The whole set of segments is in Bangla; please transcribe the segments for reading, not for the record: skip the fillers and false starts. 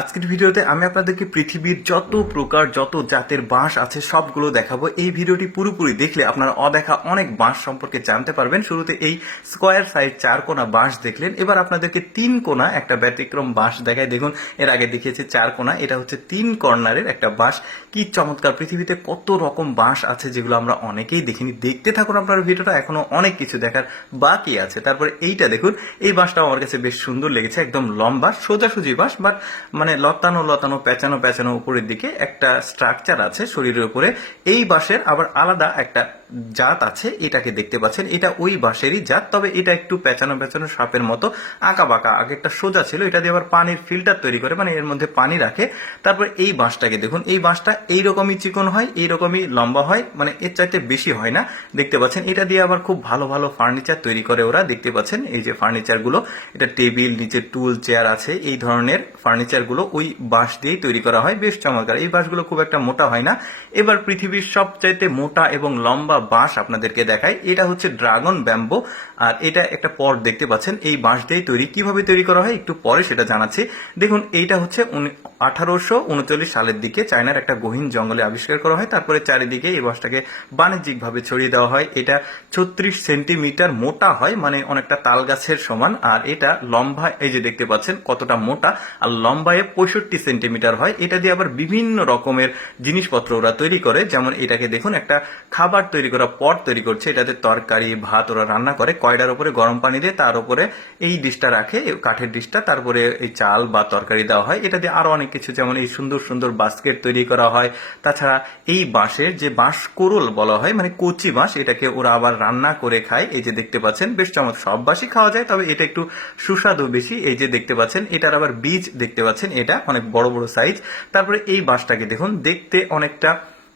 আজকের ভিডিওতে আমি আপনাদেরকে পৃথিবীর যত প্রকার যত জাতের বাঁশ আছে সবগুলো দেখাবো। এই ভিডিওটি পুরোপুরি দেখলে আপনারা অদেখা অনেক বাঁশ সম্পর্কে জানতে পারবেন। শুরুতে এই স্কোয়ার সাইজ 4 কোনা বাঁশ দেখলেন, এবার আপনাদেরকে 3 কোনা একটা ব্যতিক্রম বাঁশ দেখায়। দেখুন, এর আগে দেখিয়েছি 4 কোনা, এটা হচ্ছে 3 কর্নারের একটা বাঁশ। কি চমৎকার! পৃথিবীতে কত রকম বাঁশ আছে যেগুলো আমরা অনেকেই দেখিনি। দেখতে থাকুন আপনার ভিডিওটা, এখনো অনেক কিছু দেখার বাকি আছে। তারপরে এইটা দেখুন, এই বাঁশটাও আমার কাছে বেশ সুন্দর লেগেছে। একদম লম্বা সোজাসুজি বাঁশ, বাট মানে লতানো লতানো পেঁচানো পেঁচানো উপরের দিকে একটা স্ট্রাকচার আছে শরীরের উপরে। এই বাঁশের আবার আলাদা একটা জাত আছে, এটাকে দেখতে পাচ্ছেন, এটা ওই বাঁশেরই জাত, তবে এটা একটু পেঁচানো পেঁচানো সাপের মতো আঁকা বাঁকা। আগে একটা সোজা ছিল, এটা দিয়ে আবার পানির ফিল্টার তৈরি করে, মানে এর মধ্যে পানি রাখে। তারপর এই বাঁশটাকে দেখুন, এই বাঁশটা এইরকমই চিকন হয়, এইরকমই লম্বা হয়, মানে এর চাইতে বেশি হয় না। দেখতে পাচ্ছেন, এটা দিয়ে আবার খুব ভালো ভালো ফার্নিচার তৈরি করে ওরা। দেখতে পাচ্ছেন এই যে ফার্নিচার গুলো, এটা টেবিল, নিচে টুল চেয়ার আছে, এই ধরনের ফার্নিচার গুলো ওই বাঁশ দিয়েই তৈরি করা হয়। বেশ চমৎকার! এই বাঁশগুলো খুব একটা মোটা হয় না। এবার পৃথিবীর সবচাইতে মোটা এবং লম্বা বাঁশ আপনাদেরকে দেখাই। এটা হচ্ছে ড্রাগন ব্যাম্বো, আর এটা একটা পট দেখতে পাচ্ছেন, এই বাঁশ দিয়েই তৈরি। কিভাবে তৈরি করা হয় একটু পরে সেটা জানাচ্ছি। দেখুন, এইটা হচ্ছে 1839 সালের দিকে চায়নার একটা গহীন জঙ্গলে আবিষ্কার করা হয়। তারপরে চারিদিকে এই বাঁশটাকে বাণিজ্যিকভাবে ছড়িয়ে দেওয়া হয়। এটা 36 সেন্টিমিটার মোটা হয়, মানে অনেকটা তাল গাছের সমান। আর এটা লম্বা, এই যে দেখতে পাচ্ছেন কতটা মোটা, আর লম্বায় 65 সেন্টিমিটার হয়। এটা দিয়ে আবার বিভিন্ন রকমের জিনিসপত্র ওরা তৈরি করে। যেমন এটাকে দেখুন, একটা খাবার তৈরি করা পট তৈরি করছে, এটাতে তরকারি ভাত ওরা রান্না করে। কয়লার উপরে গরম পানি দিয়ে তার উপরে এই ডিশটা রাখে, কাঠের ডিশটা, তারপরে এই চাল বা তরকারি দেওয়া হয়। এটা দিয়ে আরো অনেক কিছু, যেমন এই সুন্দর সুন্দর বাস্কেট তৈরি করা হয়। তাছাড়া এই বাঁশের যে বাঁশ কোরল বলা হয়, মানে কচি বাঁশ, এটাকে ওরা আবার রান্না করে খায়। এই যে দেখতে পাচ্ছেন, বেশ চমৎকার। সব বাঁশই খাওয়া যায়, তবে এটা একটু সুস্বাদু বেশি। এই যে দেখতে পাচ্ছেন, এটার আবার বীজ দেখতে পাচ্ছেন, এটা অনেক বড় বড় সাইজ। তারপরে এই বাঁশটাকে দেখুন, দেখতে অনেকটা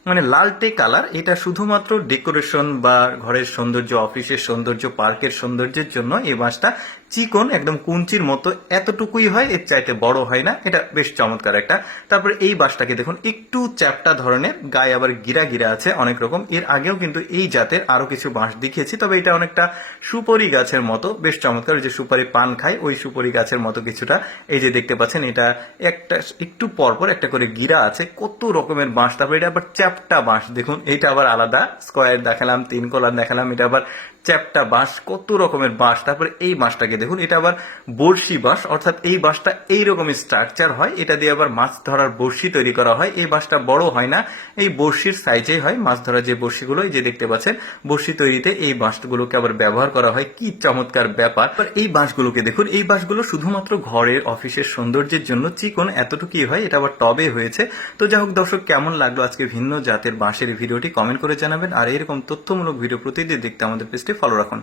মানে লালটে কালার। এটা শুধুমাত্র ডেকোরেশন বা ঘরের সৌন্দর্য, অফিসের সৌন্দর্য, পার্কের সৌন্দর্যের জন্য এই বাঁশটা চিকন, একদম কুঞ্চির মতো এতটুকুই হয়, এর চাইতে বড় হয় না। এটা বেশ চমৎকার একটা। তারপরে এই বাঁশটাকে দেখুন, একটু চ্যাপ্টা ধরনের, গায়ে আবার গিরা গিরা আছে অনেক রকম। এর আগেও কিন্তু এই জাতের আরো কিছু বাঁশ দেখিয়েছি, তবে এটা অনেকটা সুপারি গাছের মতো, বেশ চমৎকার। যে সুপারি পান খায় ওই সুপারি গাছের মতো কিছুটা। এই যে দেখতে পাচ্ছেন, এটা একটা একটু পরপর একটা করে গিরা আছে। কত রকমের বাঁশ। তারপরে এটা আবার চ্যাপ্টা বাঁশ, দেখুন এটা আবার আলাদা। স্কোয়ার দেখালাম, 3 কলার দেখালাম, এটা আবার চ্যাপ্টা বাঁশ। কত রকমের বাঁশ। তারপরে এই বাঁশটাকে দেখুন, এটা আবার বড়শি বাঁশ, অর্থাৎ এই বাঁশটা এইরকমই স্ট্রাকচার হয়। এটা দিয়ে আবার মাছ ধরার বড়শি তৈরি করা হয়। এই বাঁশটা বড় হয় না, এই বড়শির সাইজেই হয়। মাছ ধরার যে বড়শিগুলো, এই যে দেখতে পাচ্ছেন, বড়শি তৈরিতে এই বাঁশগুলোকে আবার ব্যবহার করা হয়। কি চমৎকার ব্যাপার! এই বাঁশগুলোকে দেখুন, এই বাঁশগুলো শুধুমাত্র ঘরের অফিসের সৌন্দর্যের জন্য চিকন এতটুকুই হয়। এটা আবার টবে হয়েছে। তো যাই হোক দর্শক, কেমন লাগলো আজকে ভিন্ন জাতের বাঁশের ভিডিওটি কমেন্ট করে জানাবেন। আর এরকম তথ্যমূলক ভিডিও প্রতিদিন দেখতে আমাদের পেজটি ফলো রাখুন।